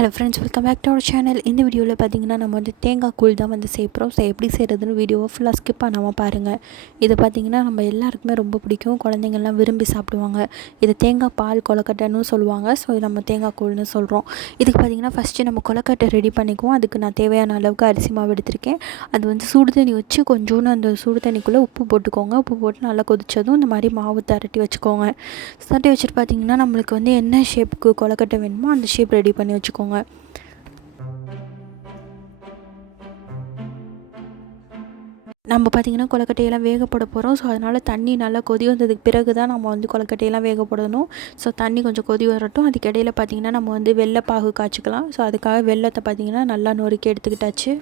Hello friends, welcome back to our channel. இந்த வீடியோவில் பார்த்தீங்கன்னா நம்ம வந்து தேங்காய் கூழ் தான் வந்து செய்கிறோம். ஸோ எப்படி செய்கிறதுன்னு வீடியோவை ஃபுல்லாக ஸ்கிப் பண்ணாமல் பாருங்கள். இது பார்த்திங்கன்னா நம்ம எல்லாருக்குமே ரொம்ப பிடிக்கும், குழந்தைங்கள்லாம் விரும்பி சாப்பிடுவாங்க. இது தேங்காய் பால் கொலக்கட்டைன்னு சொல்லுவாங்க. ஸோ நம்ம தேங்காய் கூழ்னு சொல்கிறோம். இதுக்கு பார்த்திங்கன்னா ஃபஸ்ட்டு நம்ம கொலக்கட்டை ரெடி பண்ணிக்குவோம். அதுக்கு நான் தேவையான அளவுக்கு அரிசி மாவு எடுத்திருக்கேன். அது வந்து சுடு தண்ணி வச்சு கொஞ்சோண்டு அந்த சுடு தண்ணிக்குள்ளே உப்பு போட்டுக்கோங்க. உப்பு போட்டு நல்லா கொதித்ததும் இந்த மாதிரி மாவு திரட்டி வச்சுக்கோங்க. திரட்டி வச்சுட்டு பார்த்திங்கன்னா நம்மளுக்கு வந்து என்ன ஷேப்புக்கு கொலக்கட்டை வேணுமோ அந்த ஷேப் ரெடி பண்ணி வச்சுக்கோங்க. நம்ம பார்த்திங்கன்னா கொலக்கட்டையெல்லாம் வேக போட போகிறோம். ஸோ அதனால் தண்ணி நல்லா கொதி வந்ததுக்கு பிறகு தான் நம்ம வந்து கொலக்கட்டையெல்லாம் வேக போடணும். ஸோ தண்ணி கொஞ்சம் கொதி வரட்டும். அதுக்கு இடையில் பார்த்திங்கன்னா நம்ம வந்து வெள்ளைப்பாகு காய்ச்சிக்கலாம். ஸோ அதுக்காக வெள்ளத்தை பார்த்திங்கன்னா நல்லா நொறுக்கி எடுத்துக்கிட்டாச்சு.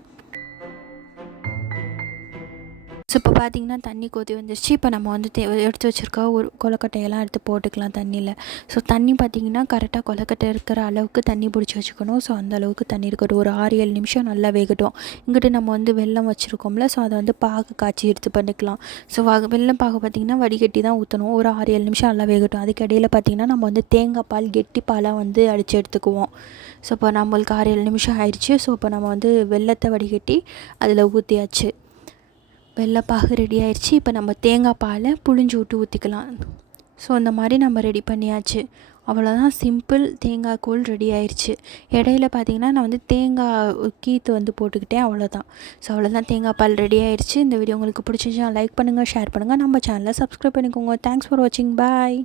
ஸோ இப்போ பார்த்திங்கன்னா தண்ணி கொதி வந்துருச்சு. இப்போ நம்ம வந்து எடுத்து வச்சுருக்க ஒரு கொலக்கட்டையெல்லாம் எடுத்து போட்டுக்கலாம் தண்ணியில். ஸோ தண்ணி பார்த்திங்கன்னா கரெக்டாக கொலக்கட்டை இருக்கிற அளவுக்கு தண்ணி பிடிச்சி வச்சுக்கணும். ஸோ அந்த அளவுக்கு தண்ணி இருக்கட்டும். ஒரு 6-7 நிமிஷம் நல்லா வேகட்டும். இங்கிட்டு நம்ம வந்து வெல்லம் வச்சுருக்கோம்ல, ஸோ அதை வந்து பாகு காய்ச்சி எடுத்து பண்ணிக்கலாம். ஸோ வெல்லம் பாகு பார்த்திங்கன்னா வடிகட்டி தான் ஊற்றணும். ஒரு 6-7 நிமிஷம் நல்லா வேகட்டும். அதுக்கு இடையில் பார்த்திங்கன்னா நம்ம வந்து தேங்காய் பால் கெட்டி பாலாக வந்து அடித்து எடுத்துக்குவோம். ஸோ இப்போ நம்மளுக்கு 6-7 நிமிஷம் ஆயிடுச்சு. ஸோ இப்போ நம்ம வந்து வெல்லத்தை வடிகட்டி அதில் ஊற்றியாச்சு. வெள்ளைப்பாகு ரெடி ஆயிடுச்சு. இப்போ நம்ம தேங்காய் பாலை புழிஞ்சு விட்டு ஊற்றிக்கலாம். ஸோ அந்த மாதிரி நம்ம ரெடி பண்ணியாச்சு. அவ்வளோதான், சிம்பிள் தேங்காய் கூழ் ரெடி ஆயிடுச்சு. இடையில பார்த்திங்கன்னா நான் வந்து தேங்காய் கீத்து வந்து போட்டுக்கிட்டேன். அவ்வளோதான். ஸோ அவ்வளோதான், தேங்காய் பால் ரெடி ஆயிடுச்சு. இந்த வீடியோ உங்களுக்கு பிடிச்சிருந்துச்சுன்னா லைக் பண்ணுங்கள், ஷேர் பண்ணுங்கள், நம்ம சேனலை சப்ஸ்கிரைப் பண்ணிக்கோங்க. தேங்க்ஸ் ஃபார் வாட்சிங். பாய்.